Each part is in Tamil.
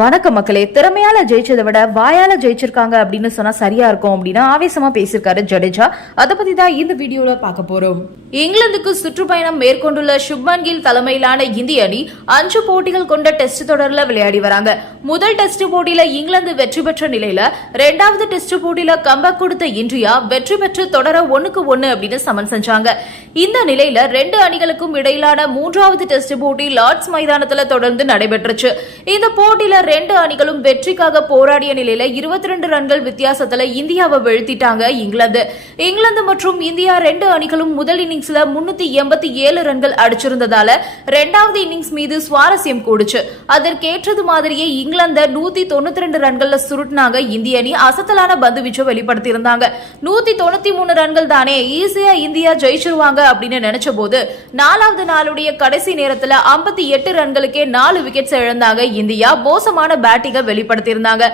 வணக்கம் மக்களே திறமையால ஜெயிச்சதை விட வாயால ஜெயிச்சிருக்காங்க அப்படின்னு சொன்னா சரியா இருக்கும் அப்படின்னு ஆவேசமா பேசியிருக்காரு ஜடேஜா. அதை பத்தி தான் இந்த வீடியோல பார்க்க போறோம். இங்கிலாந்துக்கு சுற்றுப்பயணம் மேற்கொண்டுள்ள சுப்மன் கில் தலைமையிலான இந்திய அணி அஞ்சு போட்டிகள் கொண்ட டெஸ்ட் தொடர்ல விளையாடி வராங்க. முதல் டெஸ்ட் போட்டியில இங்கிலாந்து வெற்றி பெற்ற நிலையில இரண்டாவது டெஸ்ட் போட்டியில கம்பேக் கொடுத்த இந்தியா வெற்றி பெற்று தொடர ஒன்னுக்கு ஒன்னு அப்படின்னு சமன் செஞ்சாங்க. இந்த நிலையில ரெண்டு அணிகளுக்கும் இடையிலான மூன்றாவது டெஸ்ட் போட்டி லார்ட்ஸ் மைதானத்துல தொடர்ந்து நடைபெற்றுச்சு. இந்த போட்டியில ரெண்டு அணிகளும் வெற்றிக்காக போராடிய நிலையில இருபத்தி ரெண்டு ரன்கள் வித்தியாசத்துல இந்தியாவை வீழ்த்திட்டாங்க இங்கிலாந்து. இங்கிலாந்து மற்றும் இந்தியா ரெண்டு அணிகளும் முதல் இன்னிங்ஸ்ல முன்னூத்தி எண்பத்தி ஏழு ரன்கள் அடிச்சிருந்ததால ரெண்டாவது இன்னிங்ஸ் மீது சுவாரஸ்யம் கூடுச்சு. அதற்கேற்றது மாதிரியே இங்கிலாந்து நூத்தி தொண்ணூத்தி ரெண்டு ரன்கள்ல சுருட்டினாங்க இந்திய அணி. அசத்தலான பந்து வீச்சை வெளிப்படுத்தியிருந்தாங்க. நூத்தி தொண்ணூத்தி மூணு ரன்கள் தானே ஈஸியா இந்தியா ஜெயிச்சிருவாங்க அப்படின்னு நினைச்ச போது நாலாவது நாளுடைய கடைசி நேரத்துல ஐம்பத்தி எட்டு ரன்களுக்கே நாலு விக்கெட்ஸ் இழந்தாங்க இந்தியா. மோசமான பேட்டிங்கை வெளிப்படுத்தியிருந்தாங்க.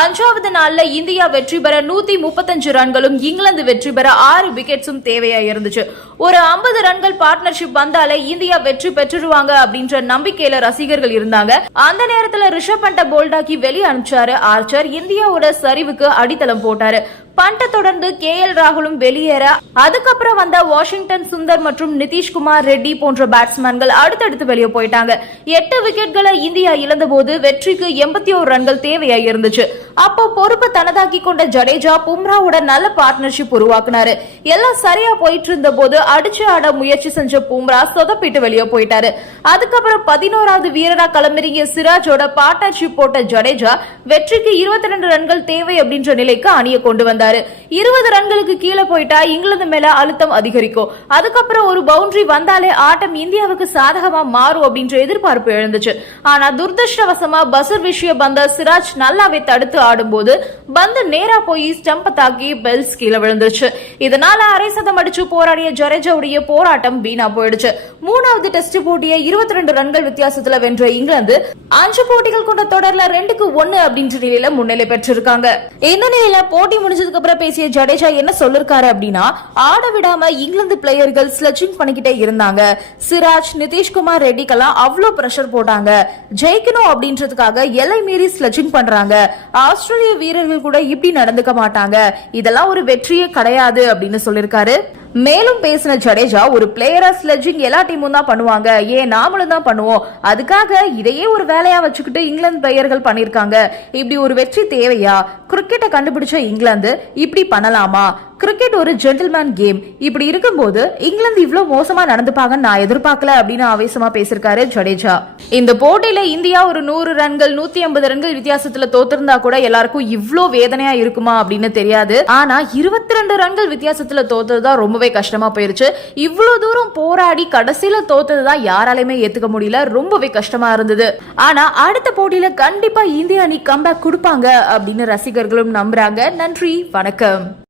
அஞ்சாவது நாள்ல இந்தியா வெற்றி பெற நூத்தி முப்பத்தஞ்சு ரன்களும் இங்கிலாந்து வெற்றி பெற ஆறு விக்கெட்ஸும் தேவையா இருந்துச்சு. ஒரு ஐம்பது ரன்கள் பார்ட்னர்ஷிப் வந்தாலே இந்தியா வெற்றி பெற்றுடுவாங்க அப்படின்ற நம்பிக்கையில ரசிகர்கள் இருந்தாங்க. அந்த நேரத்துல ரிஷப் பண்ட போல்டாக்கி வெளியே அனுப்பிச்சாரு ஆர்ச்சர். இந்தியாவோட சரிவுக்கு அடித்தளம் போட்டாரு. பண்ட தொடர்ந்து கே எல் ராகுலும் வெளியேற. அதுக்கப்புறம் வந்த வாஷிங்டன் சுந்தர் மற்றும் நிதிஷ்குமார் ரெட்டி போன்ற பேட்ஸ்மேன்கள் அடுத்தடுத்து வெளியே போயிட்டாங்க. எட்டு விக்கெட்களை இந்தியா இழந்த போது வெற்றிக்கு எண்பத்தி ஒரு ரன்கள் தேவையா இருந்துச்சு. அப்போ பொறுப்பை தனதாக்கி கொண்ட ஜடேஜா பும்ராவோட நல்ல பார்ட்னர்ஷிப் உருவாக்குனாரு. எல்லாம் சரியா போயிட்டு இருந்த போது அடிச்சு ஆட முயற்சி செஞ்ச பும்ரா சொதப்பிட்டு வெளியே போயிட்டாரு. அதுக்கப்புறம் பதினோராவது வீரரா களமிறங்கிய சிராஜோட பார்ட்னர்ஷிப் போட்ட ஜடேஜா வெற்றிக்கு இருபத்தி ரெண்டு ரன்கள் தேவை அப்படின்ற நிலைக்கு அணியை கொண்டு வந்தாரு. இருபது ரன்களுக்கு கீழே போயிட்டா இங்கிலாந்து மேல அழுத்தம் அதிகரிக்கும். அதுக்கப்புறம் ஒரு பவுண்டரி வந்தாலே ஆட்டம் இந்தியாவுக்கு சாதகமா மாறும் அப்படின்ற எதிர்பார்ப்பு எழுந்துச்சு. ஆனா துர்தஷ்டவசமா பசர் விஷய பந்த சிராஜ் நல்லாவே தடுத்து ஆடும்போது பந்து நேரா போய் ஸ்டம்ப தாக்கி பெல்ஸ் கீழே விழுந்துருச்சு. இதனால அரை சதம் அடிச்சு போராடிய ஜடேஜாவுடைய போராட்டம் வீணா போயிடுச்சு. மூணாவது டெஸ்ட் போட்டியை இருபத்தி ரெண்டு ரன்கள் வித்தியாசத்துல வென்ற இங்கிலாந்து அஞ்சு போட்டிகள் கொண்ட தொடர்ல ரெண்டுக்கு ஒன்னு அப்படின்ற நிலையில முன்னிலை பெற்றிருக்காங்க. இந்த நிலையில போட்டி முடிஞ்சதுக்கு அப்புறம் பேசிய ஜடேஜா என்ன சொல்லிருக்காரு அப்படின்னா ஆட விடாம இங்கிலாந்து பிளேயர்கள் ஸ்லெட்சிங் பண்ணிக்கிட்டே இருந்தாங்க. சிராஜ் நிதிஷ்குமார் ரெட்டிக்கெல்லாம் அவ்வளவு பிரஷர் போட்டாங்க. ஜெயிக்கணும் அப்படின்றதுக்காக எல்லை மீறி ஸ்லெட்சிங் பண்றாங்க. ஆஸ்திரேலிய வீரர்கள் கூட இப்படி நடந்துக்க மாட்டாங்க. இதெல்லாம் ஒரு வெற்றியே கிடையாது அப்படின்னு சொல்லியிருக்காரு மேலும் பேசின ஜடேஜா ஒரு பிளேயரா ஸ்லெட்ஜிங் எல்லா டீமும் தான் பண்ணுவாங்க. ஏன் நாமளும் தான் பண்ணுவோம்? அதுக்காக இதையே ஒரு வேலையா வச்சுக்கிட்டு இங்கிலாந்து பிளேயர்கள் பண்ணிருக்காங்க. இப்படி ஒரு வெற்றி தேவையா? கிரிக்கெட்டை கண்டுபிடிச்ச இங்கிலாந்து இப்படி பண்ணலாமா? கிரிக்கெட் ஒரு ஜென்டில்மேன் கேம் இப்படி இருக்கும்போது இங்கிலாந்து இவ்வளோ மோசமா நடந்துப்பாங்கன்னு நான் எதிர்பார்க்கல அப்படின்னு ஆவேசமா பேசியிருக்காரு ஜடேஜா. இந்த போட்டியில இந்தியா ஒரு நூறு ரன்கள் நூத்தி ஐம்பது ரன்கள் வித்தியாசத்துல தோத்திருந்தா கூட எல்லாருக்கும் இவ்வளோ வேதனையா இருக்குமா அப்படின்னு தெரியாது. ஆனா இருபத்தி ரெண்டு ரன்கள் வித்தியாசத்துல தோத்ததுதான் ரொம்பவே கஷ்டமா போயிருச்சு. இவ்வளவு தூரம் போராடி கடைசியில தோத்ததுதான் யாராலையுமே ஏத்துக்க முடியல. ரொம்பவே கஷ்டமா இருந்தது. ஆனா அடுத்த போட்டியில கண்டிப்பா இந்திய அணி கம்பேக் கொடுப்பாங்க அப்படின்னு ரசிகர்களும் நம்புறாங்க. நன்றி வணக்கம்.